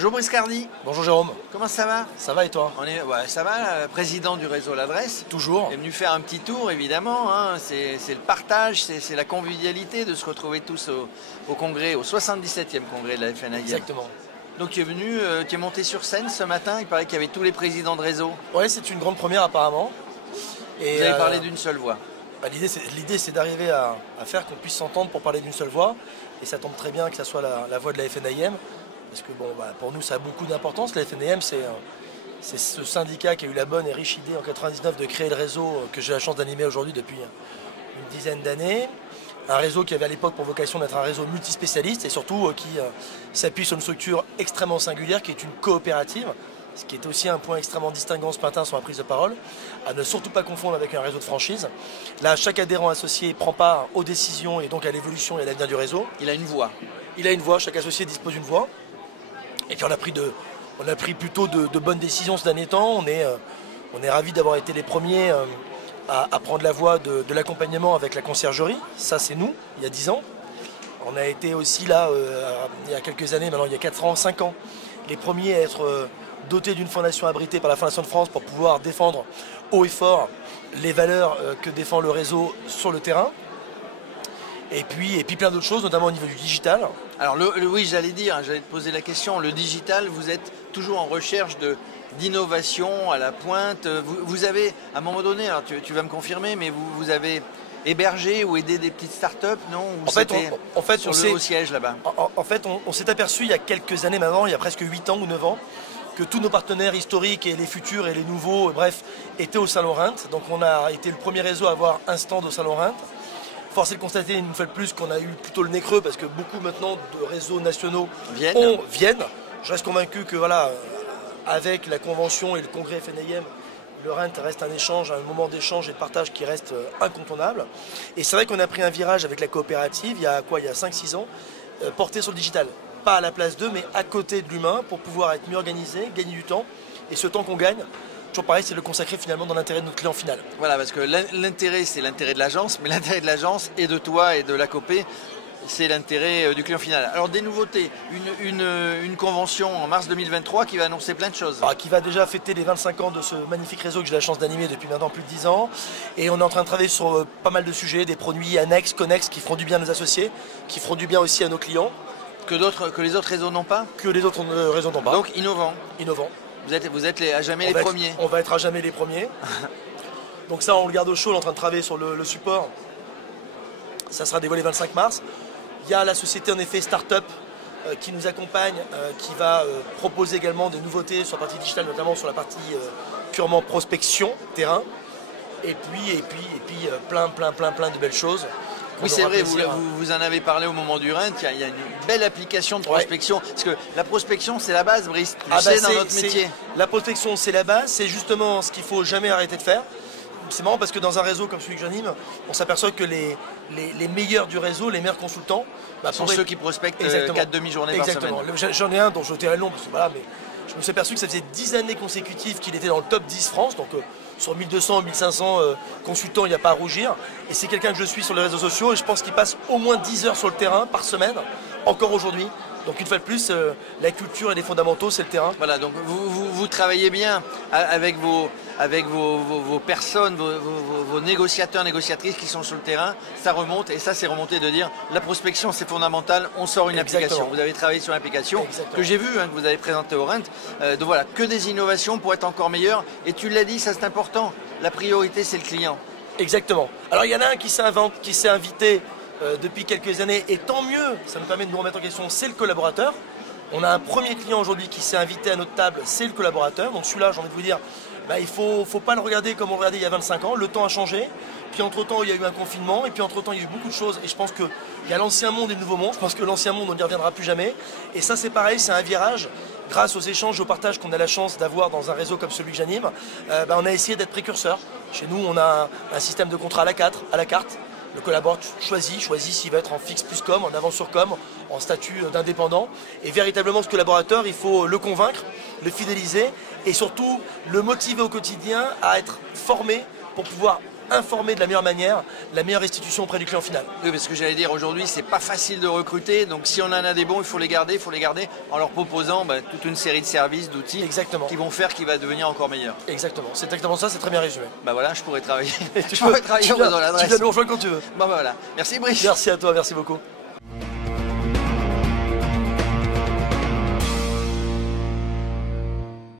Bonjour Briscardi. Bonjour Jérôme. Comment ça va? Ça va et toi? Ça va, président du réseau L'Adresse. Toujours. On est venu faire un petit tour évidemment, hein. C'est le partage, c'est la convivialité de se retrouver tous au congrès, au 77e congrès de la FNAIM. Exactement. Donc tu es venu, tu es monté sur scène ce matin, il paraît qu'il y avait tous les présidents de réseau. Ouais, c'est une grande première apparemment. Et vous avez parlé d'une seule voix. L'idée c'est d'arriver à faire qu'on puisse s'entendre pour parler d'une seule voix. Et ça tombe très bien que ça soit la voix de la FNAIM. Parce que pour nous ça a beaucoup d'importance. La FNAIM c'est ce syndicat qui a eu la bonne et riche idée en 99 de créer le réseau que j'ai la chance d'animer aujourd'hui depuis une dizaine d'années. Un réseau qui avait à l'époque pour vocation d'être un réseau multispécialiste et surtout qui s'appuie sur une structure extrêmement singulière qui est une coopérative. Ce qui est aussi un point extrêmement distinguant ce matin sur la prise de parole, à ne surtout pas confondre avec un réseau de franchise. Là, chaque adhérent associé prend part aux décisions et donc à l'évolution et à l'avenir du réseau. Il a une voix. Il a une voix, chaque associé dispose d'une voix. Et puis on a pris plutôt de bonnes décisions ces derniers temps. On est ravis d'avoir été les premiers à prendre la voie de l'accompagnement avec la conciergerie. Ça c'est nous, il y a 10 ans. On a été aussi là, il y a quelques années, maintenant il y a 4 ans, 5 ans, les premiers à être dotés d'une fondation abritée par la Fondation de France pour pouvoir défendre haut et fort les valeurs que défend le réseau sur le terrain. Et puis plein d'autres choses, notamment au niveau du digital. Alors oui, j'allais te poser la question, le digital, vous êtes toujours en recherche d'innovation à la pointe. Vous avez, à un moment donné, alors tu vas me confirmer, mais vous avez hébergé ou aidé des petites startups, non? En fait, sur le haut siège là-bas. En fait, on s'est aperçu il y a quelques années maintenant, il y a presque 8 ans ou 9 ans, que tous nos partenaires historiques et les futurs et les nouveaux, bref, étaient au Salon Reims. Donc on a été le premier réseau à avoir un stand au Salon Reims. Force est de constater une fois de plus qu'on a eu plutôt le nez creux parce que beaucoup maintenant de réseaux nationaux viennent. Je reste convaincu que voilà, avec la convention et le congrès FNAIM, le Reims reste un échange, un moment d'échange et de partage qui reste incontournable. Et c'est vrai qu'on a pris un virage avec la coopérative il y a 5-6 ans, porté sur le digital. Pas à la place d'eux, mais à côté de l'humain pour pouvoir être mieux organisé, gagner du temps. Et ce temps qu'on gagne, toujours pareil, c'est le consacrer finalement dans l'intérêt de notre client final. Voilà, parce que l'intérêt, c'est l'intérêt de l'agence, mais l'intérêt de l'agence et de toi et de la COPé, c'est l'intérêt du client final. Alors des nouveautés, une convention en mars 2023 qui va annoncer plein de choses. Qui va déjà fêter les 25 ans de ce magnifique réseau que j'ai la chance d'animer depuis maintenant plus de 10 ans. Et on est en train de travailler sur pas mal de sujets, des produits annexes, connexes qui feront du bien à nos associés, qui feront du bien aussi à nos clients. Que les autres réseaux n'ont pas? Que les autres réseaux n'ont pas. Donc innovant. Vous êtes à jamais les premiers. On va être à jamais les premiers. Donc ça, on le garde au chaud, on est en train de travailler sur le support. Ça sera dévoilé le 25 mars. Il y a la société en effet Startup qui nous accompagne, qui va proposer également des nouveautés sur la partie digitale, notamment sur la partie purement prospection, terrain. Et puis plein de belles choses. Oui, c'est vrai, vous en avez parlé au moment du Reims, il y a une belle application de prospection. Ouais. Parce que la prospection, c'est la base, Brice, tu sais, dans notre métier. La prospection, c'est la base, c'est justement ce qu'il ne faut jamais arrêter de faire. C'est marrant parce que dans un réseau comme celui que j'anime, on s'aperçoit que les meilleurs du réseau, les meilleurs consultants... sont ceux qui prospectent 4 demi-journées par semaine. J'en ai un dont je tairai le nom, parce que voilà, mais je me suis aperçu que ça faisait 10 années consécutives qu'il était dans le top 10 France, donc sur 1200, 1500 consultants, il n'y a pas à rougir. Et c'est quelqu'un que je suis sur les réseaux sociaux et je pense qu'il passe au moins 10 heures sur le terrain par semaine, encore aujourd'hui. Donc une fois de plus, la culture et les fondamentaux, c'est le terrain. Voilà, donc vous travaillez bien avec vos personnes, vos négociateurs, négociatrices qui sont sur le terrain. Ça remonte, et ça c'est remonté de dire la prospection c'est fondamental, on sort une application. Vous avez travaillé sur l'application que j'ai vue, que vous avez présentée au Reims. Donc voilà, que des innovations pour être encore meilleur. Et tu l'as dit, ça c'est important, la priorité c'est le client. Exactement. Alors il y en a un qui s'est invité depuis quelques années, et tant mieux, ça nous permet de nous remettre en question, c'est le collaborateur. On a un premier client aujourd'hui qui s'est invité à notre table, c'est le collaborateur. Donc celui-là, j'ai envie de vous dire, il ne faut pas le regarder comme on le regardait il y a 25 ans. Le temps a changé. Puis entre-temps, il y a eu un confinement. Et puis entre-temps, il y a eu beaucoup de choses. Et je pense qu'il y a l'ancien monde et le nouveau monde. Je pense que l'ancien monde, on n'y reviendra plus jamais. Et ça, c'est pareil, c'est un virage. Grâce aux échanges, au partage qu'on a la chance d'avoir dans un réseau comme celui que j'anime, on a essayé d'être précurseur. Chez nous, on a un système de contrat à la carte. Le collaborateur choisit s'il va être en fixe plus com, en avance sur com, en statut d'indépendant. Et véritablement, ce collaborateur, il faut le convaincre, le fidéliser et surtout le motiver au quotidien à être formé pour pouvoir informer de la meilleure manière, la meilleure restitution auprès du client final. Oui, parce que j'allais dire, aujourd'hui, c'est pas facile de recruter, donc si on en a des bons, il faut les garder en leur proposant toute une série de services, d'outils qui vont faire qu'il va devenir encore meilleur. Exactement, c'est exactement ça, c'est très bien résumé. Bah voilà, je pourrais travailler. Tu viens nous rejoindre quand tu veux. Bah voilà. Merci Brice. Merci à toi, merci beaucoup.